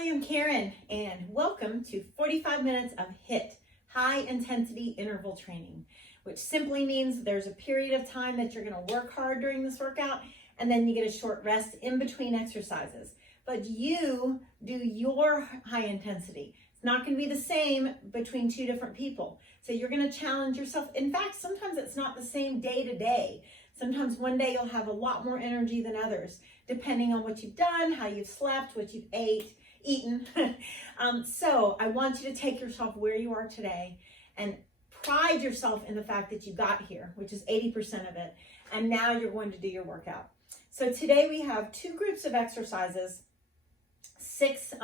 Hi, I'm Karen, and welcome to 45 minutes of HIIT, high intensity interval training, which simply means there's a period of time that you're going to work hard during this workout, and then you get a short rest in between exercises. But you do your high intensity. It's not going to be the same between two different people. So you're going to challenge yourself. In fact, sometimes it's not the same day to day. Sometimes one day you'll have a lot more energy than others, depending on what you've done, how you've slept, what you've eaten. So I want you to take yourself where you are today and pride yourself in the fact that you got here, which is 80% of it. And now you're going to do your workout. So today we have 2 groups of exercises, 6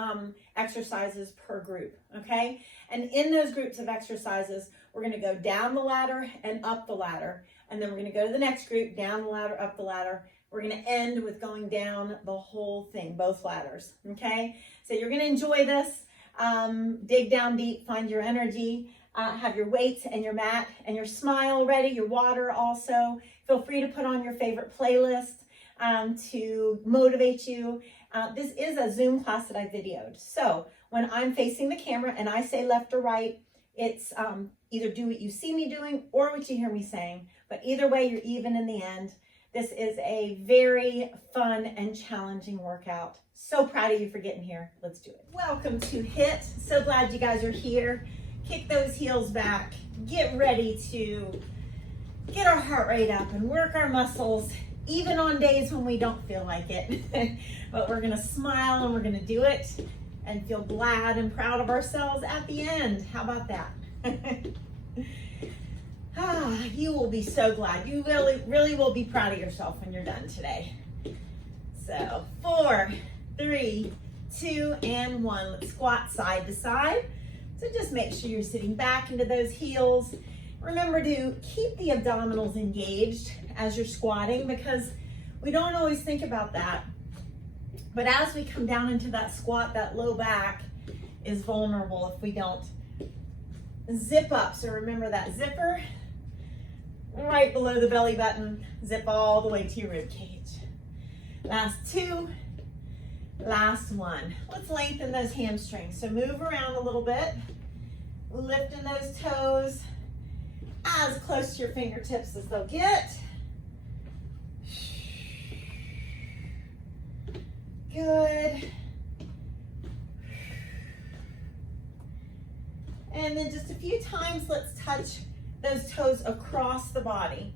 exercises per group, okay? And in those groups of exercises, we're gonna go down the ladder and up the ladder. And then we're gonna go to the next group, down the ladder, up the ladder. We're gonna end with going down the whole thing, both ladders, okay? So you're gonna enjoy this. Dig down deep, find your energy, have your weights and your mat and your smile ready, your water also. Feel free to put on your favorite playlist to motivate you. This is a Zoom class that I videoed. So when I'm facing the camera and I say left or right, it's either do what you see me doing or what you hear me saying. But either way, you're even in the end. This is a very fun and challenging workout. So proud of you for getting here. Let's do it. Welcome to HIIT. So glad you guys are here. Kick those heels back. Get ready to get our heart rate up and work our muscles, even on days when we don't feel like it. But we're gonna smile and we're gonna do it and feel glad and proud of ourselves at the end. How about that? You will be so glad. You really will be proud of yourself when you're done today. So 4, 3, 2, and 1. Let's squat side to side. So just make sure you're sitting back into those heels. Remember to keep the abdominals engaged as you're squatting, because we don't always think about that. But as we come down into that squat, that low back is vulnerable if we don't zip up. So remember that zipper right below the belly button, zip all the way to your rib cage. Last 2, last 1. Let's lengthen those hamstrings. So move around a little bit, lifting those toes as close to your fingertips as they'll get. Good. And then just a few times, let's touch those toes across the body.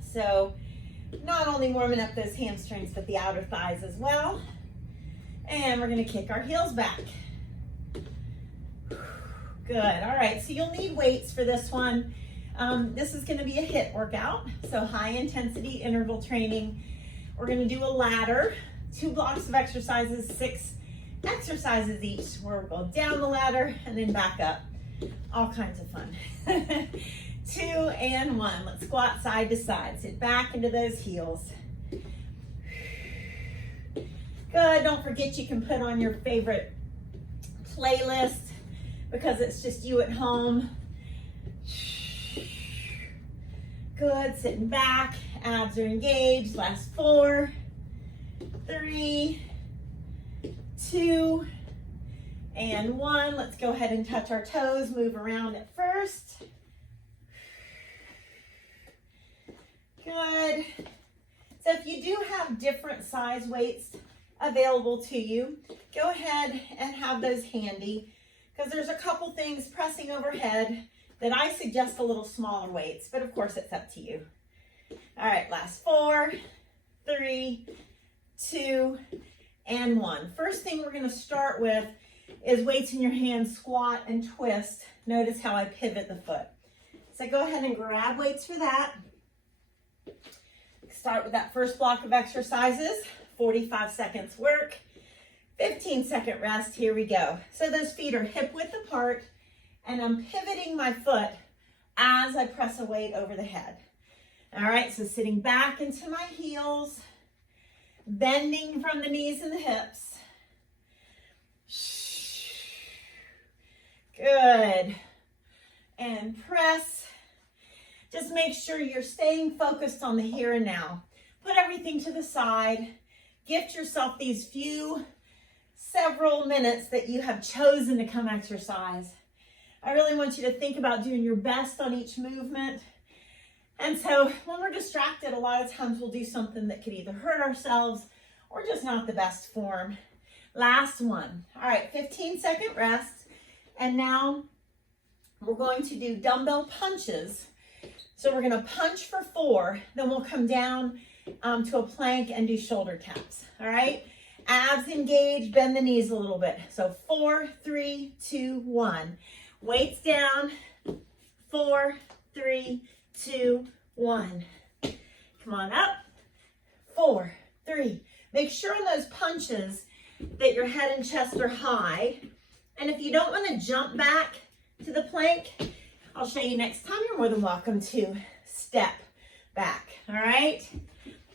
So not only warming up those hamstrings, but the outer thighs as well. And we're gonna kick our heels back. Good, all right, so you'll need weights for this one. This is gonna be a HIIT workout, so high intensity interval training. We're gonna do a ladder, 2 blocks of exercises, 6 exercises each. We'll go down the ladder and then back up. All kinds of fun. 2 and 1. Let's squat side to side. Sit back into those heels. Good. Don't forget you can put on your favorite playlist because it's just you at home. Good. Sitting back. Abs are engaged. Last 4, 3, 2, and 1. Let's go ahead and touch our toes. Move around at first. Good. So if you do have different size weights available to you, go ahead and have those handy, because there's a couple things pressing overhead that I suggest a little smaller weights, but of course it's up to you. All right, last 4, 3, 2, and 1. First thing we're gonna start with is weights in your hands, squat and twist. Notice how I pivot the foot. So go ahead and grab weights for that. Start with that first block of exercises, 45 seconds work, 15-second rest. Here we go. So those feet are hip width apart, and I'm pivoting my foot as I press a weight over the head. All right, so sitting back into my heels, bending from the knees and the hips. Good. And press. Just make sure you're staying focused on the here and now. Put everything to the side. Gift yourself these few several minutes that you have chosen to come exercise. I really want you to think about doing your best on each movement. And so when we're distracted, a lot of times we'll do something that could either hurt ourselves or just not the best form. Last one. All right, 15-second rest. And now we're going to do dumbbell punches. So we're going to punch for 4, then we'll come down to a plank and do shoulder taps. All right, abs engaged, bend the knees a little bit. So 4, 3, 2, 1. Weights down. 4, 3, 2, 1. Come on up. 4, 3. Make sure on those punches that your head and chest are high. And if you don't want to jump back to the plank, I'll show you next time. You're more than welcome to step back. All right?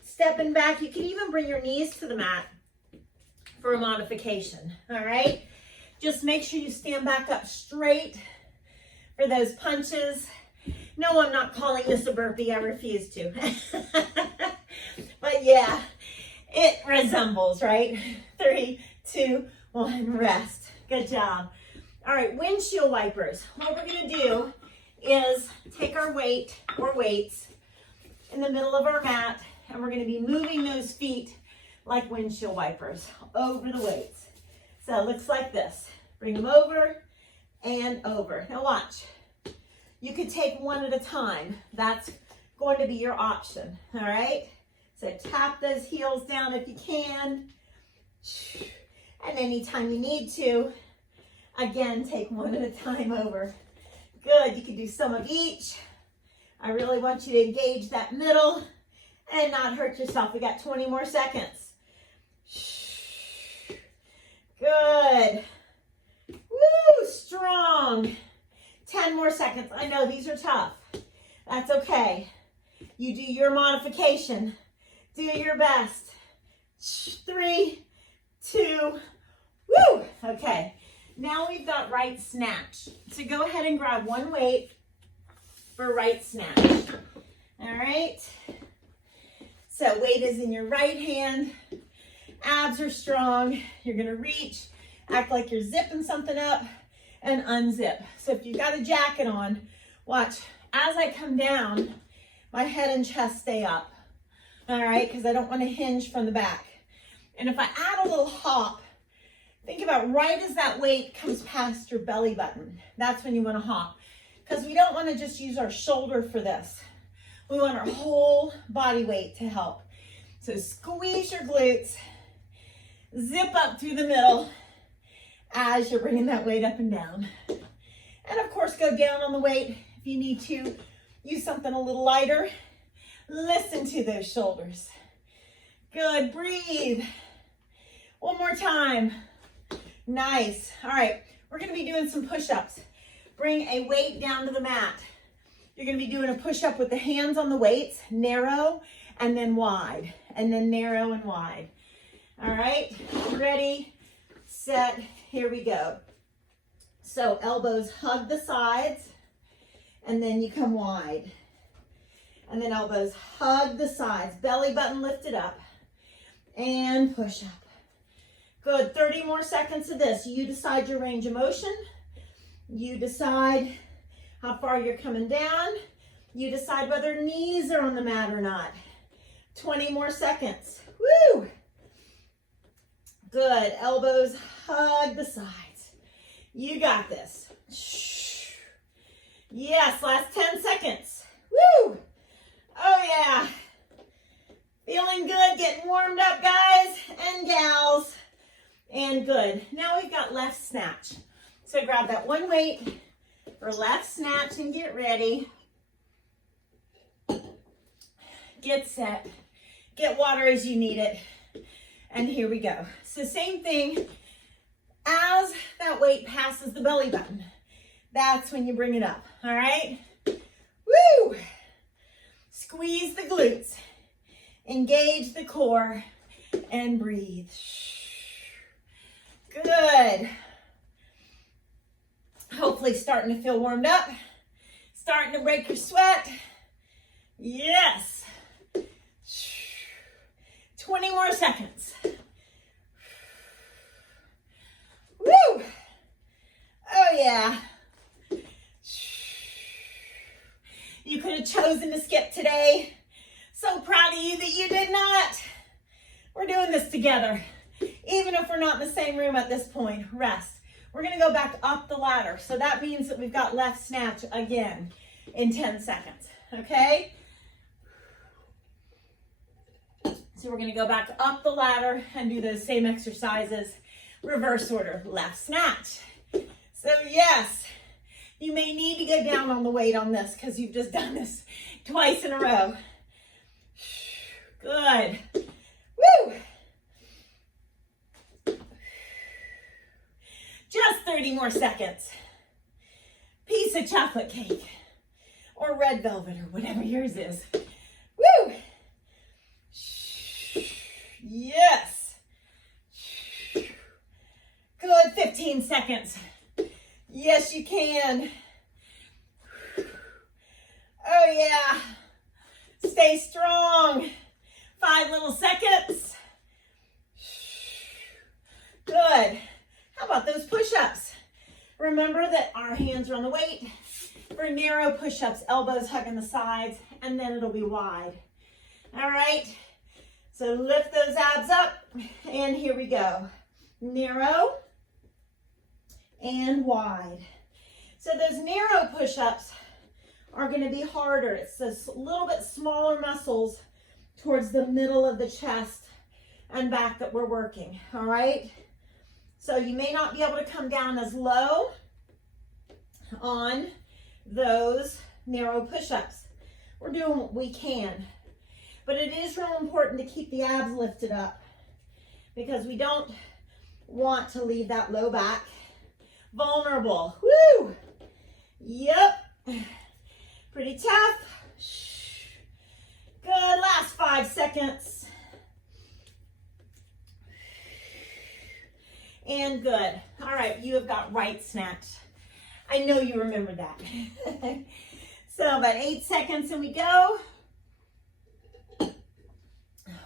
Stepping back. You can even bring your knees to the mat for a modification. All right? Just make sure you stand back up straight for those punches. No, I'm not calling this a burpee. I refuse to. But yeah, it resembles, right? 3, 2, 1, rest. Good job. All right, windshield wipers. What we're going to do is take our weight or weights in the middle of our mat, and we're going to be moving those feet like windshield wipers over the weights. So it looks like this. Bring them over and over. Now watch. You could take one at a time. That's going to be your option, all right? So tap those heels down if you can. And anytime you need to, again, take one at a time over. Good, you can do some of each. I really want you to engage that middle and not hurt yourself. We got 20 more seconds. Good. Woo, strong. 10 more seconds. I know these are tough. That's okay. You do your modification. Do your best. 3, 2, woo. Okay. Now we've got right snatch. So go ahead and grab one weight for right snatch. All right. So weight is in your right hand. Abs are strong. You're going to reach, act like you're zipping something up, and unzip. So if you've got a jacket on, watch, as I come down, my head and chest stay up. All right, because I don't want to hinge from the back. And if I add a little hop, think about right as that weight comes past your belly button. That's when you want to hop. Because we don't want to just use our shoulder for this. We want our whole body weight to help. So squeeze your glutes, zip up through the middle as you're bringing that weight up and down. And of course, go down on the weight if you need to. Use something a little lighter. Listen to those shoulders. Good, breathe. One more time. Nice. All right, we're gonna be doing some push-ups. Bring a weight down to the mat. You're gonna be doing a push-up with the hands on the weights, narrow and then wide, and then narrow and wide. All right, ready, set, here we go. So elbows hug the sides, and then you come wide. And then elbows hug the sides, belly button lifted up, and push up. Good, 30 more seconds of this. You decide your range of motion. You decide how far you're coming down. You decide whether knees are on the mat or not. 20 more seconds. Woo! Good, elbows hug the sides. You got this. Yes, last 10 seconds. Woo! Oh yeah. Feeling good, getting warmed up, guys and gals. And good. Now we've got left snatch. So grab that one weight for left snatch and get ready. Get set. Get water as you need it. And here we go. So same thing, as that weight passes the belly button, that's when you bring it up, all right? Woo! Squeeze the glutes, engage the core, and breathe. Good. Hopefully starting to feel warmed up, starting to break your sweat. Yes. 20 more seconds. yeah. You could have chosen to skip today. So proud of you that you did not. We're doing this together. Even if we're not in the same room at this point, rest. We're gonna go back up the ladder. So that means that we've got left snatch again in 10 seconds, okay? So we're gonna go back up the ladder and do those same exercises, reverse order, left snatch. So yes, you may need to go down on the weight on this because you've just done this twice in a row. Good. Woo! Just 30 more seconds. Piece of chocolate cake or red velvet or whatever yours is. Woo! Yes. Good, 15 seconds. Yes, you can. Oh yeah. Stay strong. 5 little seconds. Good. How about those push-ups? Remember that our hands are on the weight. For narrow push-ups, elbows hugging the sides, and then it'll be wide. All right. So lift those abs up, and here we go. Narrow and wide. So those narrow push-ups are going to be harder. It's this little bit smaller muscles towards the middle of the chest and back that we're working, all right? So you may not be able to come down as low on those narrow push-ups. We're doing what we can. But it is real important to keep the abs lifted up because we don't want to leave that low back vulnerable. Woo! Yep. Pretty tough. Good. Last 5 seconds. And good. All right, you have got right snatch. I know you remember that. So about 8 seconds and we go.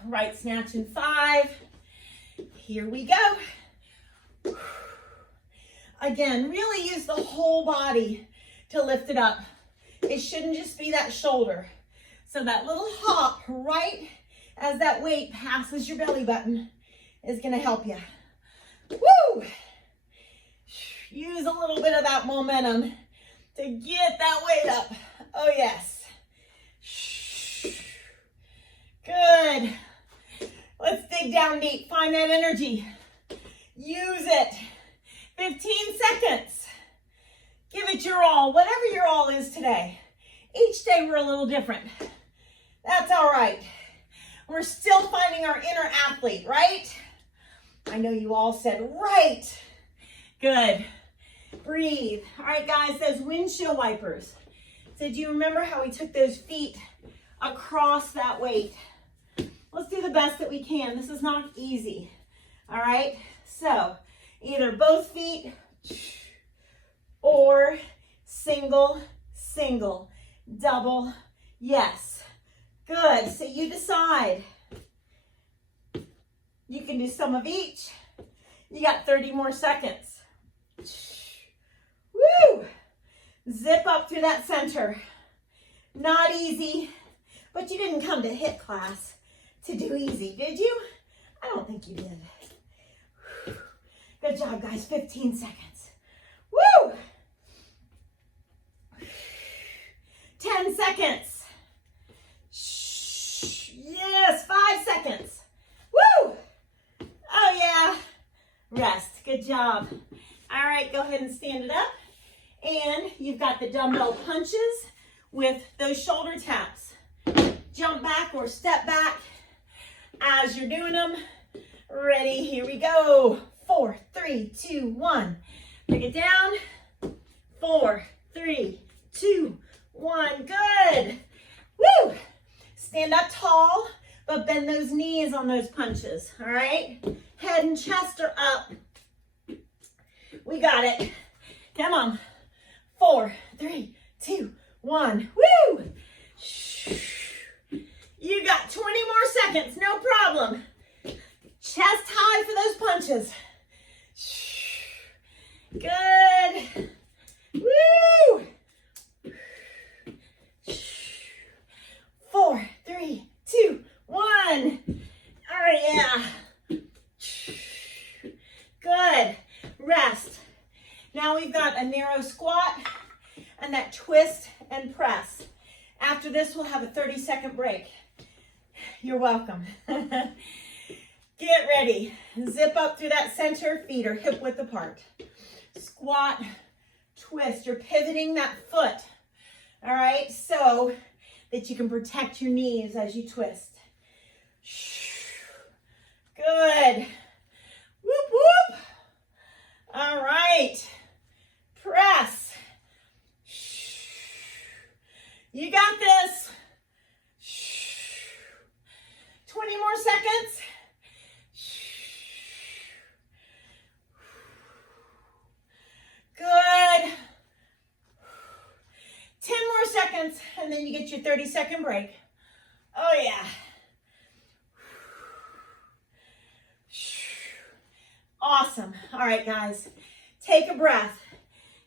Right snatch in 5. Here we go. Again, really use the whole body to lift it up. It shouldn't just be that shoulder. So that little hop right as that weight passes your belly button is going to help you. Woo! Use a little bit of that momentum to get that weight up. Oh yes. Good. Let's dig down deep. Find that energy. Use it. 15 seconds. Give it your all, whatever your all is today. Each day we're a little different. That's all right. We're still finding our inner athlete, right? I know you all said right. Good. Breathe. All right, guys, those windshield wipers. So do you remember how we took those feet across that weight? Let's do the best that we can. This is not easy. All right? So either both feet or single, single, double, yes. Good. So you decide. You can do some of each. You got 30 more seconds. Woo! Zip up through that center. Not easy, but you didn't come to HIIT class to do easy, did you? I don't think you did. Good job, guys. 15 seconds. Woo! 10 seconds. Yes, 5 seconds. Woo! Oh, yeah. Rest. Good job. All right, go ahead and stand it up. And you've got the dumbbell punches with those shoulder taps. Jump back or step back as you're doing them. Ready, here we go. 4, 3, 2, 1. Pick it down. 4, 3, 2, 1. Good. Woo! Stand up tall, but bend those knees on those punches, all right? Head and chest are up. We got it. Come on. 4, 3, 2, 1. Woo! You got 20 more seconds, no problem. Chest high for those punches. Good. Good. Rest. Now we've got a narrow squat and that twist and press. After this, we'll have a 30-second break. You're welcome. Get ready. Zip up through that center, feet are hip width apart. Squat, twist. You're pivoting that foot, all right, so that you can protect your knees as you twist. Good. Whoop, whoop. All right. Press. You got this. 20 more seconds. Good. 10 more seconds, and then you get your 30-second break. Oh, yeah. Awesome. All right, guys. Take a breath.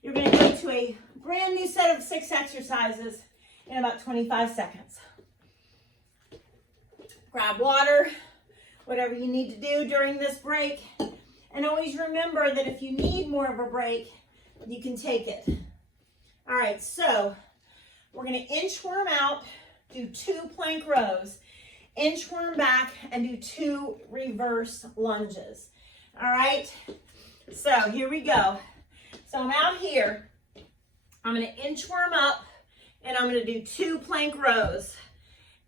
You're going to go to a brand new set of 6 exercises in about 25 seconds. Grab water, whatever you need to do during this break. And always remember that if you need more of a break, you can take it. All right, so we're going to inchworm out, do 2 plank rows, inchworm back, and do 2 reverse lunges. All right, so here we go. So I'm out here. I'm going to inchworm up, and I'm going to do 2 plank rows.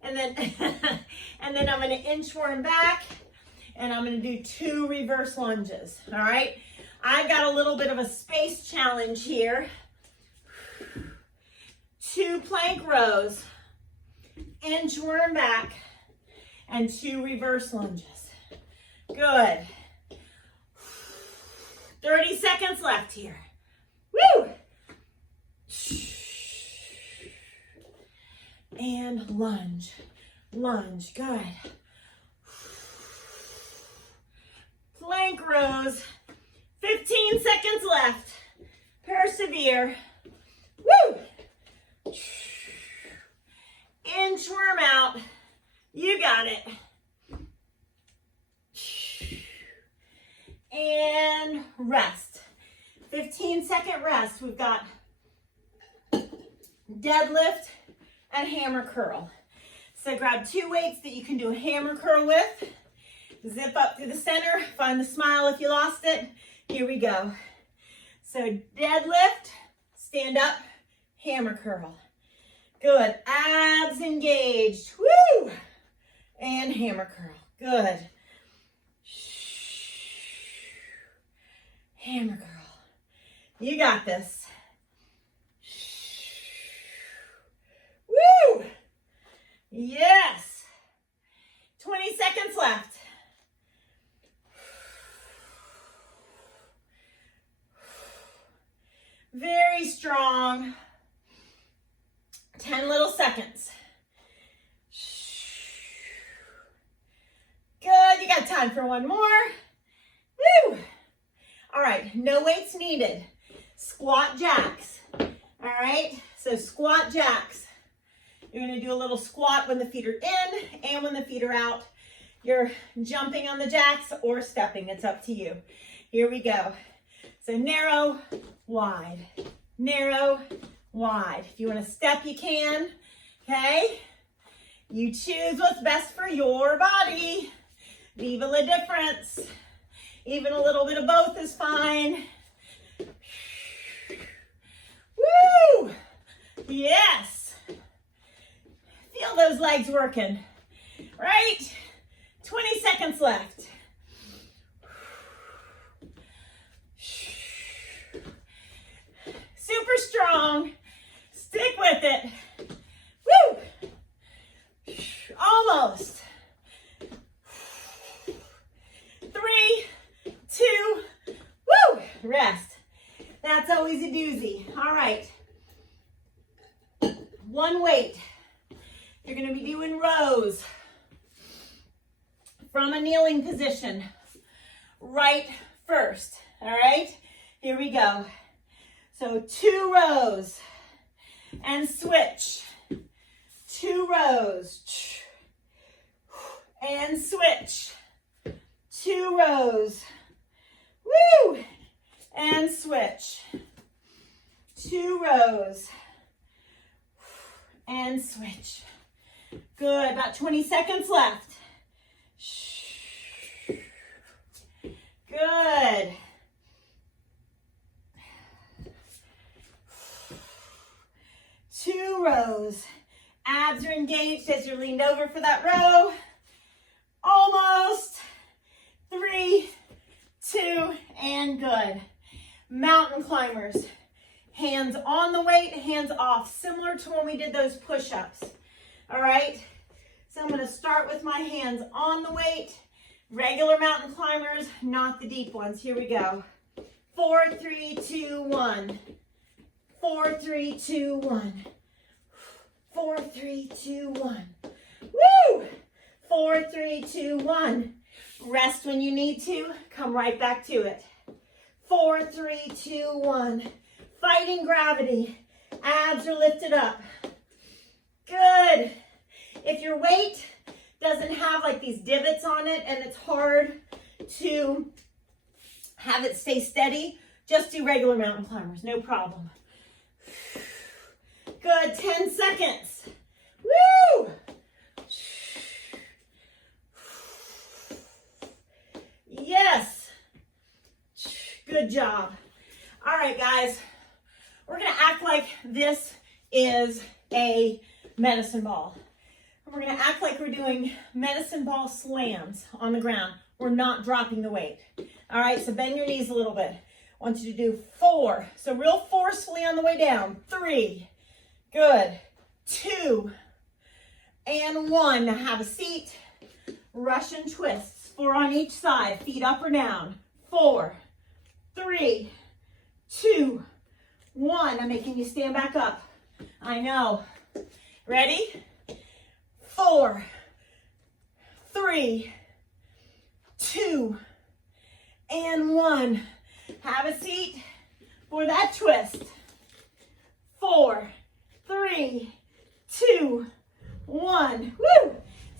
And then, and then I'm going to inchworm back, and I'm going to do 2 reverse lunges. All right, I've got a little bit of a space challenge here. 2 plank rows, inchworm back, and 2 reverse lunges. Good. 30 seconds left here. Woo! And lunge, lunge, good. Plank rows, 15 seconds left. Persevere. Woo! Inchworm out. You got it. And rest. 15-second rest. We've got deadlift and hammer curl. So grab 2 weights that you can do a hammer curl with. Zip up through the center. Find the smile if you lost it. Here we go. So deadlift, stand up, hammer curl. Good. Abs engaged. Woo! And hammer curl. Good. Hammer curl. You got this. Woo! Yes. 20 seconds left. Very strong. 10 little seconds. Good. You got time for one more. Woo! All right. No weights needed. Squat jacks. All right. So squat jacks. You're going to do a little squat when the feet are in and when the feet are out. You're jumping on the jacks or stepping. It's up to you. Here we go. So narrow, wide, narrow, wide. If you want to step, you can. Okay? You choose what's best for your body. Viva la difference. Even a little bit of both is fine. Woo! Yes. Feel those legs working. Right? 20 seconds left. Super strong. Stick with it. Woo! Almost. 3, 2, woo! Rest. That's always a doozy. All right. 1 weight. You're going to be doing rows from a kneeling position. Right first. All right. Here we go. So 2 rows and switch. 2 rows and switch. 2 rows Woo! And switch. 2 rows. And switch. Good, about 20 seconds left. Good. Two rows. Abs are engaged as you're leaned over for that row. Almost. 3, 2, and good. Mountain climbers. Hands on the weight, hands off, similar to when we did those push-ups. All right? So I'm going to start with my hands on the weight. Regular mountain climbers, not the deep ones. Here we go. 4, 3, 2, 1. 4, 3, 2, 1. 4, 3, 2, 1. Woo! 4, 3, 2, 1. Rest when you need to. Come right back to it. 4, 3, 2, 1. Fighting gravity. Abs are lifted up. Good. If your weight doesn't have like these divots on it and it's hard to have it stay steady, just do regular mountain climbers, no problem. Good, 10 seconds. Woo! Yes. Good job. All right, guys. We're going to act like this is a medicine ball. We're going to act like we're doing medicine ball slams on the ground. We're not dropping the weight. All right, so bend your knees a little bit. I want you to do 4. So real forcefully on the way down. 3. Good. 2. And 1. Now have a seat. Russian twists. 4 on each side. Feet up or down. 4. 3. 2. 1. I'm making you stand back up. I know. Ready? 4. 3. 2. And 1. Have a seat for that twist. 4. 3. 2. 1. Woo!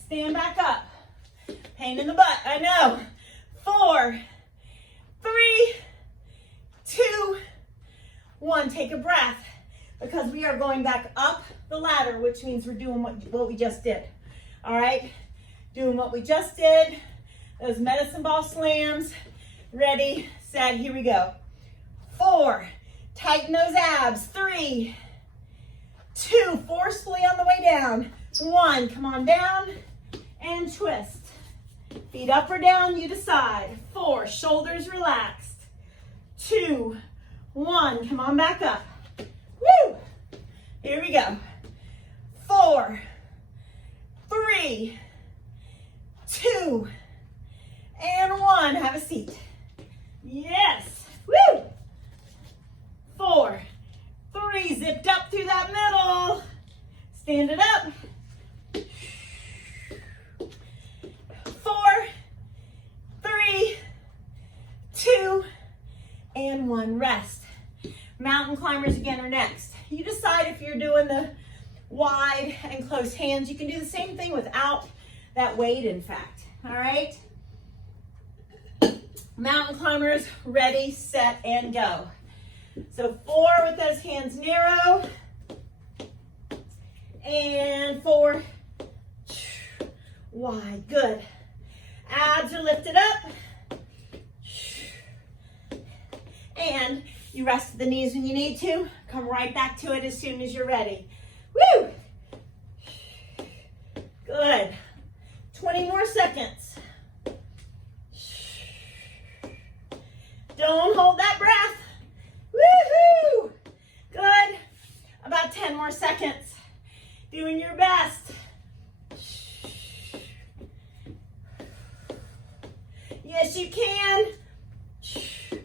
Stand back up. Pain in the butt, I know. 4. 3. 2. 1. Take a breath because we are going back up the ladder, which means we're doing what we just did. All right? Doing what we just did. Those medicine ball slams. Ready, set, here we go. 4. Tighten those abs. 3. 2. Forcefully on the way down. 1. Come on down and twist. Feet up or down, you decide. 4. Shoulders relaxed. 2. 1. Come on back up. Woo! Here we go. 4. 3. 2. And 1. Have a seat. Yes. Woo! 4. 3. Zipped up through that middle. Stand it up. 4. 3. 2. And 1. Rest. Mountain climbers again are next. You decide if you're doing the wide and close hands. You can do the same thing without that weight, in fact. All right? Mountain climbers, ready, set, and go. So 4 with those hands narrow. And 4. Wide. Good. Abs are lifted up. And you rest the knees when you need to. Come right back to it as soon as you're ready. Woo! Good. 20 more seconds. Don't hold that breath. Woohoo! Good. About 10 more seconds. Doing your best. Yes, you can.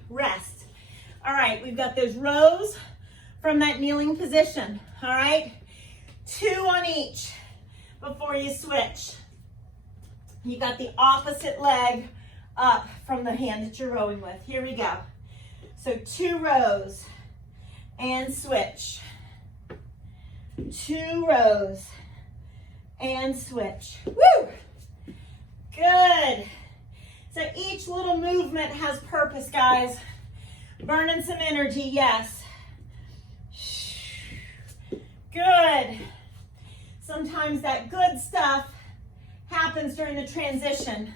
Rest. All right, we've got those rows from that kneeling position. All right, 2 on each before you switch. You got the opposite leg up from the hand that you're rowing with. Here we go. So 2 rows and switch. 2 rows and switch. Woo! Good. So each little movement has purpose, guys. Burning some energy, yes. Good. Sometimes that good stuff happens during the transition.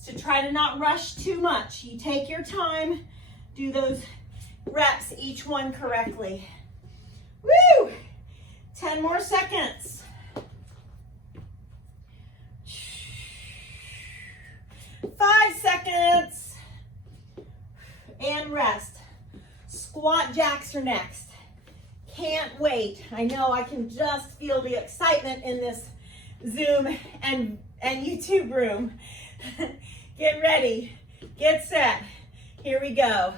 So try to not rush too much. You take your time, do those reps, each one correctly. Woo! 10 more seconds. 5 seconds. And rest. Squat jacks are next. Can't wait. I know I can just feel the excitement in this Zoom and YouTube room. Get ready. Get set. Here we go.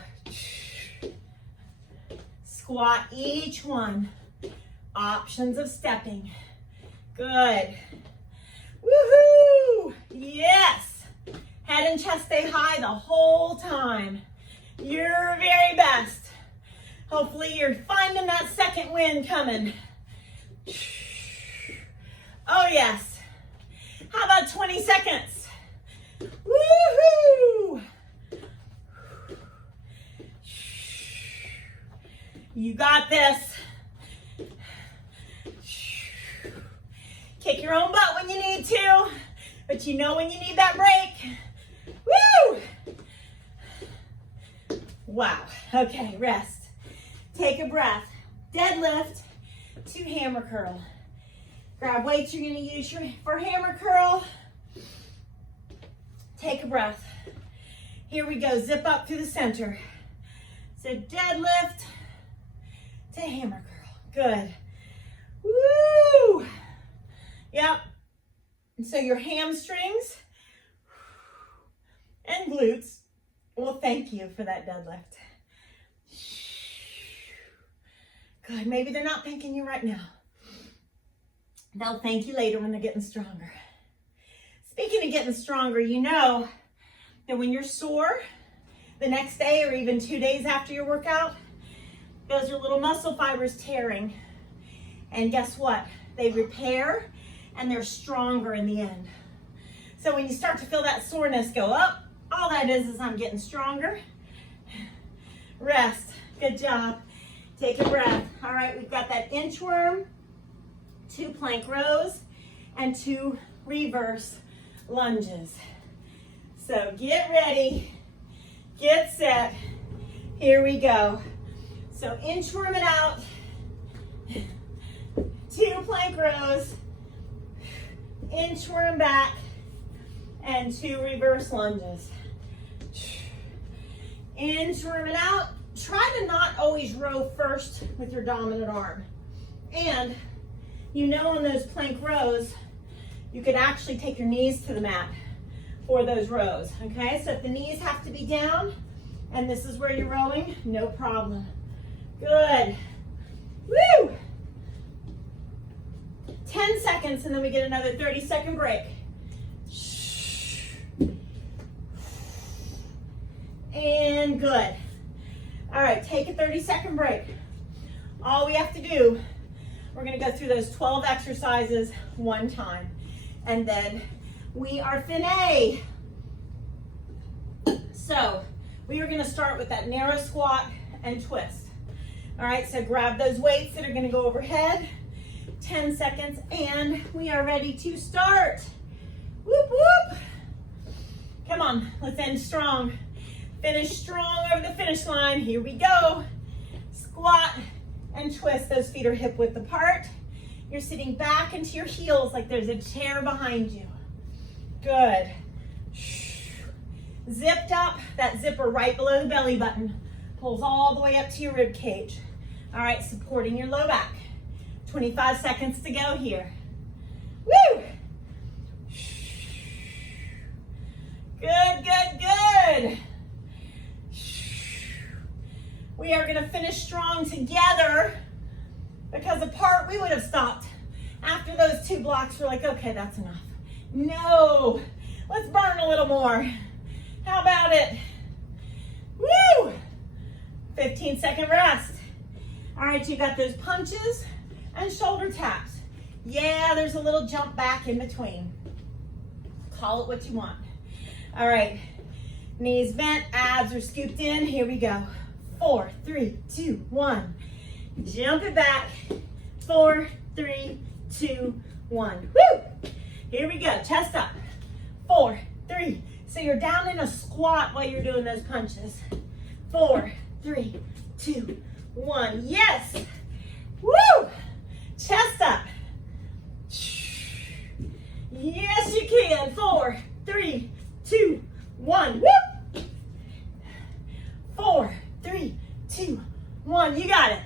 Squat each one. Options of stepping. Good. Woohoo! Yes! Head and chest stay high the whole time. Your very best. Hopefully you're finding that second wind coming. Oh yes. How about 20 seconds? Woohoo! You got this. Kick your own butt when you need to, but you know when you need that break. Woo! Wow. Okay, rest. Take a breath. Deadlift to hammer curl. Grab weights you're going to use for hammer curl. Take a breath. Here we go. Zip up through the center. So deadlift to hammer curl. Good. Woo! Yep. So your hamstrings and glutes will thank you for that deadlift. Good. Maybe they're not thanking you right now. They'll thank you later when they're getting stronger. Speaking of getting stronger, you know that when you're sore the next day or even 2 days after your workout, those are little muscle fibers tearing. And guess what? They repair and they're stronger in the end. So when you start to feel that soreness go up, all that is I'm getting stronger. Rest. Good job. Take a breath. All right, we've got that inchworm, 2 plank rows, and 2 reverse lunges. So get ready, get set. Here we go. So inchworm it out, 2 plank rows, inchworm back, and 2 reverse lunges. Inchworm it out. Try to not always row first with your dominant arm. And you know on those plank rows, you could actually take your knees to the mat for those rows, okay? So if the knees have to be down and this is where you're rowing, no problem. Good. Woo! 10 seconds and then we get another 30-second break. And good. All right, take a 30-second break. All we have to do, we're gonna go through those 12 exercises one time. And then we are finished. So we are gonna start with that narrow squat and twist. All right, so grab those weights that are gonna go overhead. 10 seconds, and we are ready to start. Whoop, whoop. Come on, let's end strong. Finish strong over the finish line. Here we go. Squat and twist. Those feet are hip width apart. You're sitting back into your heels like there's a chair behind you. Good. Zipped up. That zipper right below the belly button pulls all the way up to your rib cage. All right, supporting your low back. 25 seconds to go here. Woo! Good, good, good. We are going to finish strong together because apart we would have stopped. After those 2 blocks, we're like, okay, that's enough. No, let's burn a little more. How about it? Woo! 15-second rest. All right, you got those punches and shoulder taps. Yeah, there's a little jump back in between. Call it what you want. All right, Knees bent, abs are scooped in. Here we go. 4, 3, 2, 1. Jump it back. 4, 3, 2, 1. Woo! Here we go. Chest up. 4, 3. So you're down in a squat while you're doing those punches. 4, 3, 2, 1. Yes! Woo! Chest up. Yes, you can. 4, 3, 2, 1. Woo! 4, 3, 2, 1. You got it.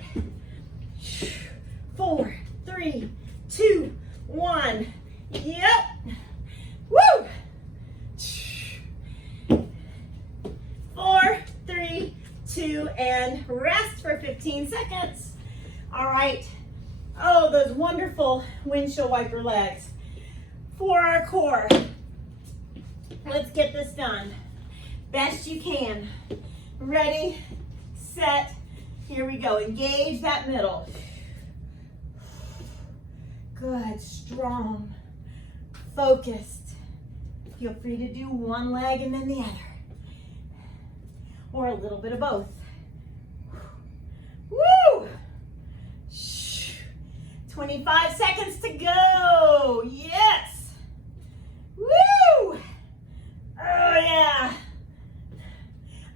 4, 3, 2, 1. Yep. Woo! 4, 3, 2, and rest for 15 seconds. All right. Oh, those wonderful windshield wiper legs for our core. Let's get this done. Best you can. Ready, set, here we go. Engage that middle. Good, strong, focused. Feel free to do one leg and then the other. Or a little bit of both. Woo! 25 seconds to go. Yes. Woo! Oh yeah.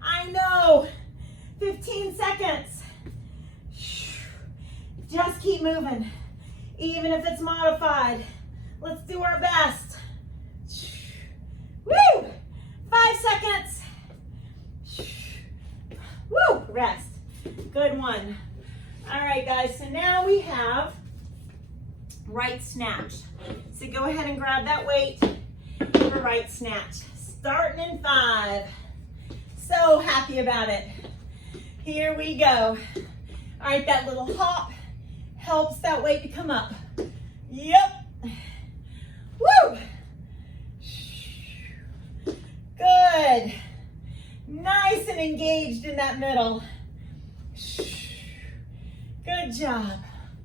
I know. 15 seconds. Just keep moving. Even if it's modified. Let's do our best. Woo! 5 seconds. Woo! Rest. Good one. All right, guys. So now we have right snatch. So go ahead and grab that weight for right snatch. Starting in 5. So happy about it. Here we go. All right, that little hop helps that weight to come up. Yep. Woo! Good. Nice and engaged in that middle. Good job.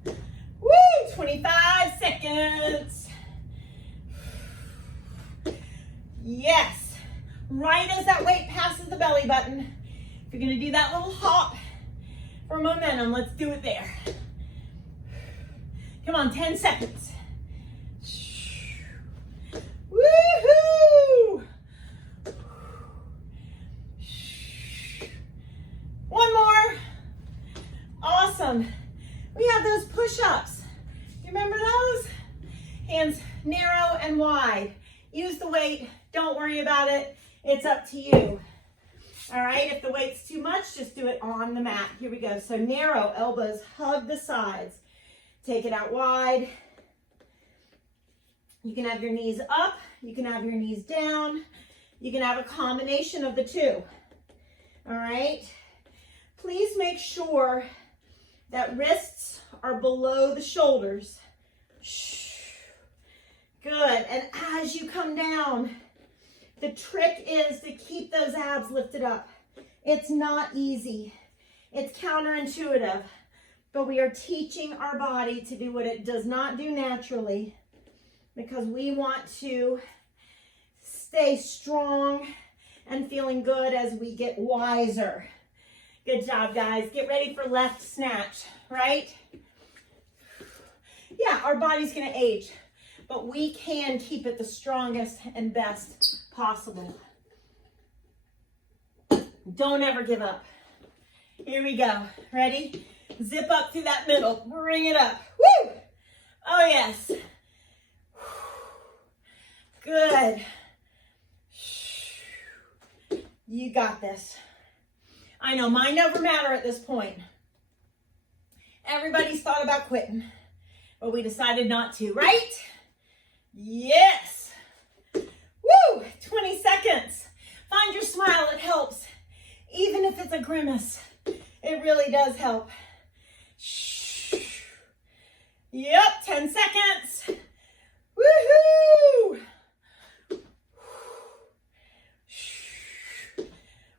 Woo! 25 seconds. Yes. Right as that weight passes the belly button. If you're going to do that little hop for momentum, let's do it there. Come on, 10 seconds. Woohoo! One more. Awesome. We have those push-ups. You remember those? Hands narrow and wide. Use the weight. Don't worry about it. It's up to you. All right, if the weight's too much, just do it on the mat. Here we go. So narrow, elbows hug the sides. Take it out wide. You can have your knees up. You can have your knees down. You can have a combination of the two. All right. Please make sure that wrists are below the shoulders. Good. And as you come down, the trick is to keep those abs lifted up. It's not easy. It's counterintuitive, but we are teaching our body to do what it does not do naturally because we want to stay strong and feeling good as we get wiser. Good job, guys. Get ready for left snatch, right? Yeah, our body's going to age, but we can keep it the strongest and best possible. Don't ever give up. Here we go. Ready? Zip up through that middle. Bring it up. Woo! Oh, yes. Good. You got this. I know, mind over matter at this point. Everybody's thought about quitting, but we decided not to, right? Yes. Woo! 20 seconds. Find your smile, it helps. Even if it's a grimace, it really does help. Yep, 10 seconds. Woohoo!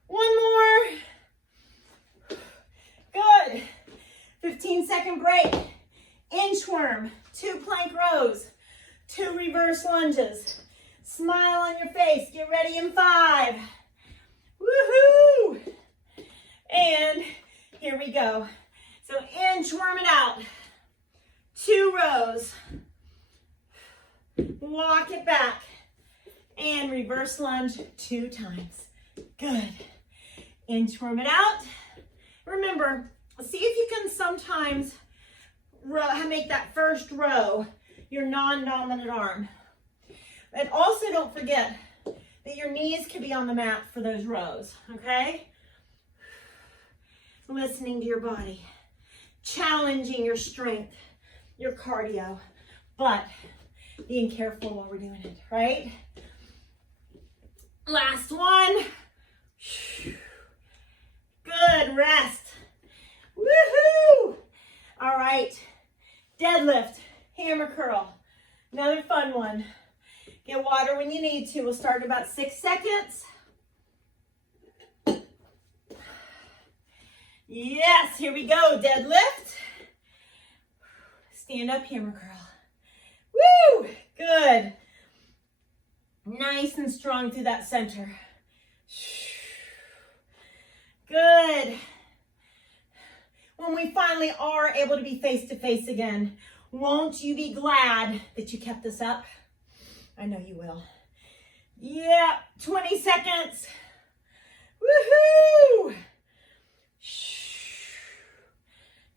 One more. Good. 15-second break. Inchworm. 2 plank rows. 2 reverse lunges. Smile on your face. Get ready in 5, And here we go. So inchworm it out. 2 rows. Walk it back. And reverse lunge 2 times. Good. Inchworm it out. Remember, see if you can sometimes make that first row your non-dominant arm. And also don't forget that your knees can be on the mat for those rows, okay? Listening to your body, challenging your strength, your cardio, but being careful while we're doing it, right? Last one. Good, rest. Woohoo! All right, deadlift, hammer curl. Another fun one. Get water when you need to. We'll start in about 6 seconds. Yes, here we go, deadlift. Stand up, hammer curl. Woo, good. Nice and strong through that center. Good. When we finally are able to be face to face again, won't you be glad that you kept this up? I know you will. Yeah, 20 seconds. Woohoo!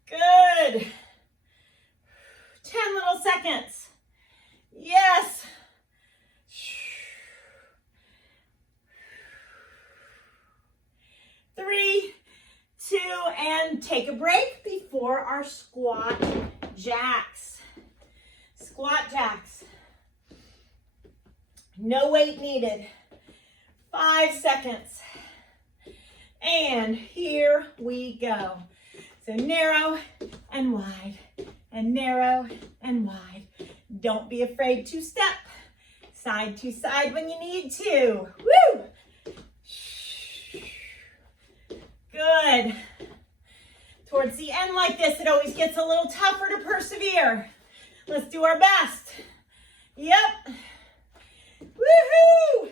Good. 10 little seconds. Yes. 3, 2, and take a break before our squat jacks. Squat jacks. No weight needed. 5 seconds. And here we go. So narrow and wide, and narrow and wide. Don't be afraid to step side to side when you need to. Woo! Good. Towards the end like this, it always gets a little tougher to persevere. Let's do our best. Yep. Woohoo!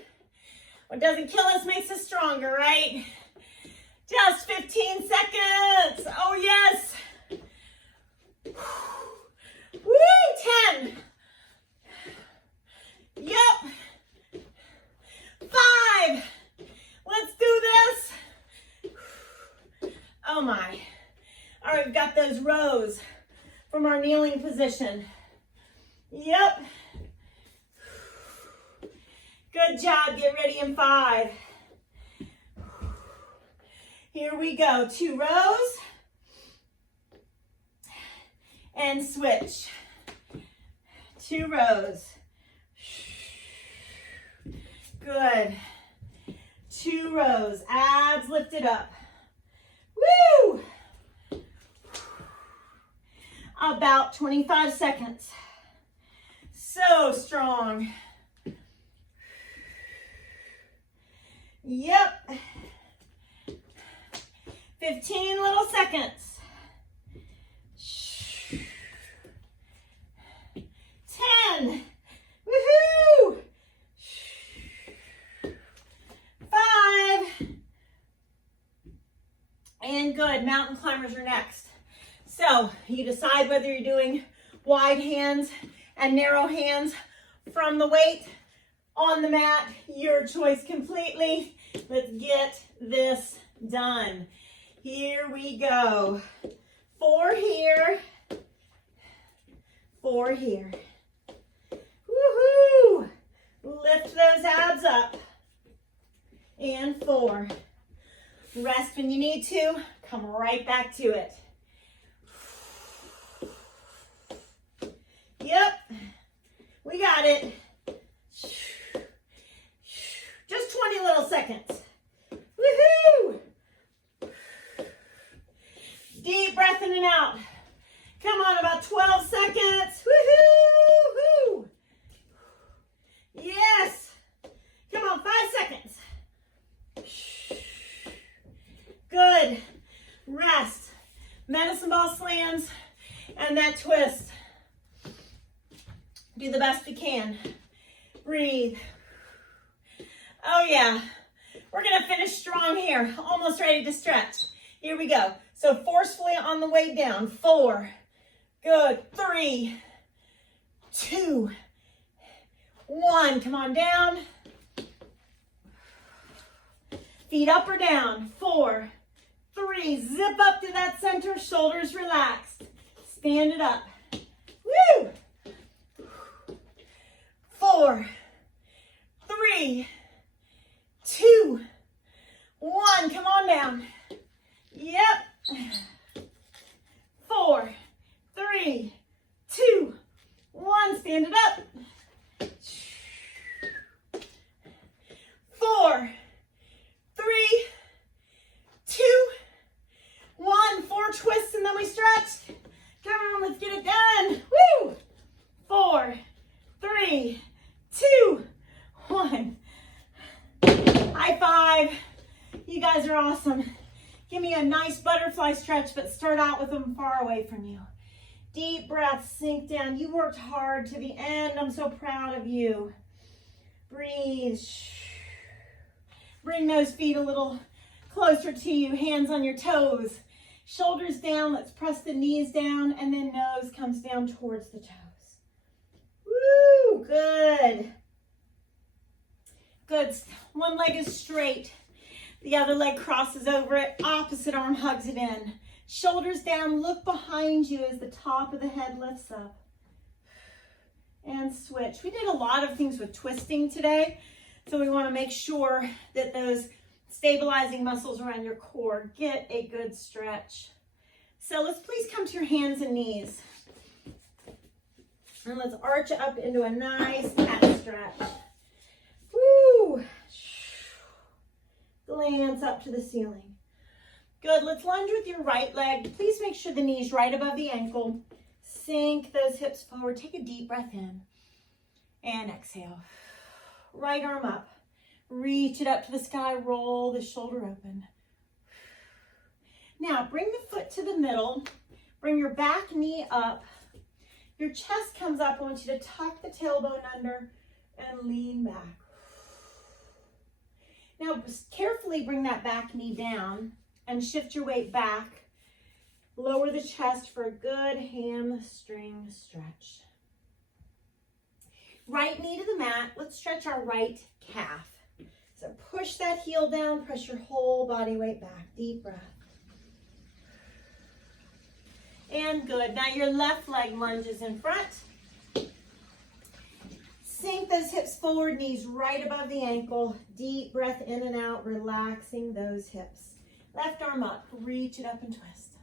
What doesn't kill us makes us stronger, right? Just 15 seconds. Oh, yes. Woo, 10. Yep. 5. Let's do this. Oh, my. All right, we've got those rows from our kneeling position. Yep. Good job. Get ready in 5. Here we go. 2 rows. And switch. 2 rows. Good. 2 rows. Abs lifted up. Woo! About 25 seconds. So strong. Yep. 15 little seconds. 10. Woohoo! 5. And good. Mountain climbers are next. So you decide whether you're doing wide hands and narrow hands from the weight on the mat. Your choice completely. Let's get this done. Here we go. 4 here. 4 here. Woohoo! Lift those abs up. And 4. Rest when you need to. Come right back to it. Yep. We got it. Just 20 little seconds. Woohoo! Deep breath in and out. Come on, about 12 seconds. Woohoo! Yes. Come on, 5 seconds. Good. Rest. Medicine ball slams and that twist. Do the best we can. Breathe. Oh yeah. We're gonna finish strong here. Almost ready to stretch. Here we go. So forcefully on the way down. 4. Good. 3, 2, 1. Come on down. Feet up or down. 4, 3. Zip up to that center. Shoulders relaxed. Stand it up. Woo! 4, 3, 2, 1. Come on down. Yep. 4, 3, 2, 1. Stand it up. 4, 3, 2, 1. 4 twists and then we stretch. Come on, let's get it done. Woo! 4, 3, 2, 1. High five. You guys are awesome. Give me a nice butterfly stretch, but start out with them far away from you. Deep breath, sink down. You worked hard to the end. I'm so proud of you. Breathe. Bring those feet a little closer to you. Hands on your toes. Shoulders down. Let's press the knees down, and then nose comes down towards the toes. Woo! Good. Good. One leg is straight. The other leg crosses over it. Opposite arm hugs it in. Shoulders down. Look behind you as the top of the head lifts up. And switch. We did a lot of things with twisting today, so we want to make sure that those stabilizing muscles around your core get a good stretch. So let's please come to your hands and knees. And let's arch up into a nice cat stretch. Woo! Glance up to the ceiling. Good. Let's lunge with your right leg. Please make sure the knee's right above the ankle. Sink those hips forward. Take a deep breath in. And exhale. Right arm up. Reach it up to the sky. Roll the shoulder open. Now, bring the foot to the middle. Bring your back knee up. Your chest comes up. I want you to tuck the tailbone under and lean back. Now, carefully bring that back knee down and shift your weight back. Lower the chest for a good hamstring stretch. Right knee to the mat. Let's stretch our right calf. So push that heel down, press your whole body weight back. Deep breath. And good. Now your left leg lunges in front. Sink those hips forward, knees right above the ankle. Deep breath in and out, relaxing those hips. Left arm up, reach it up and twist.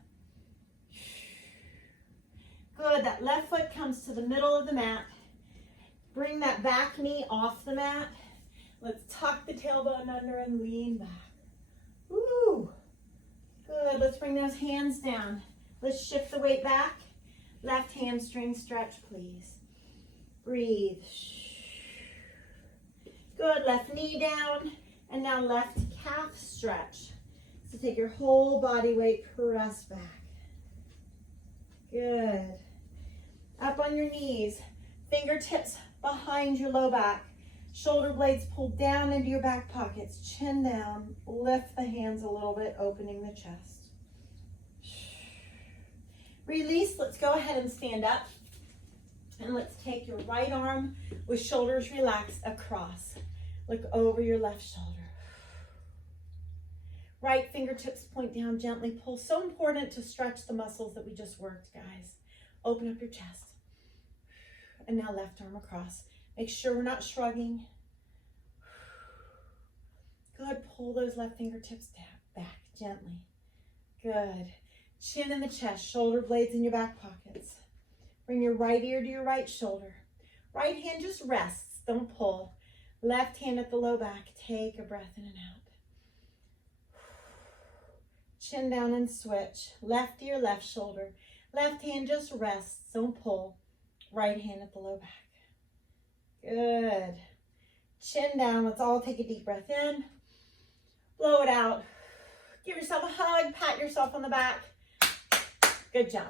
Good, that left foot comes to the middle of the mat. Bring that back knee off the mat. Let's tuck the tailbone under and lean back. Woo! Good, let's bring those hands down. Let's shift the weight back. Left hamstring stretch, please. Breathe. Good, left knee down, and now left calf stretch. So take your whole body weight, press back. Good. Up on your knees, fingertips behind your low back. Shoulder blades pulled down into your back pockets, chin down, lift the hands a little bit, opening the chest. Release, let's go ahead and stand up. And let's take your right arm with shoulders relaxed across. Look over your left shoulder. Right fingertips point down, gently pull. So important to stretch the muscles that we just worked, guys. Open up your chest. And now left arm across. Make sure we're not shrugging. Good, pull those left fingertips back gently. Good. Chin in the chest, shoulder blades in your back pockets. Bring your right ear to your right shoulder. Right hand just rests, don't pull. Left hand at the low back. Take a breath in and out. Chin down and switch. Left ear, left shoulder. Left hand just rests, don't pull. Right hand at the low back. Good. Chin down. Let's all take a deep breath in. Blow it out. Give yourself a hug. Pat yourself on the back. Good job.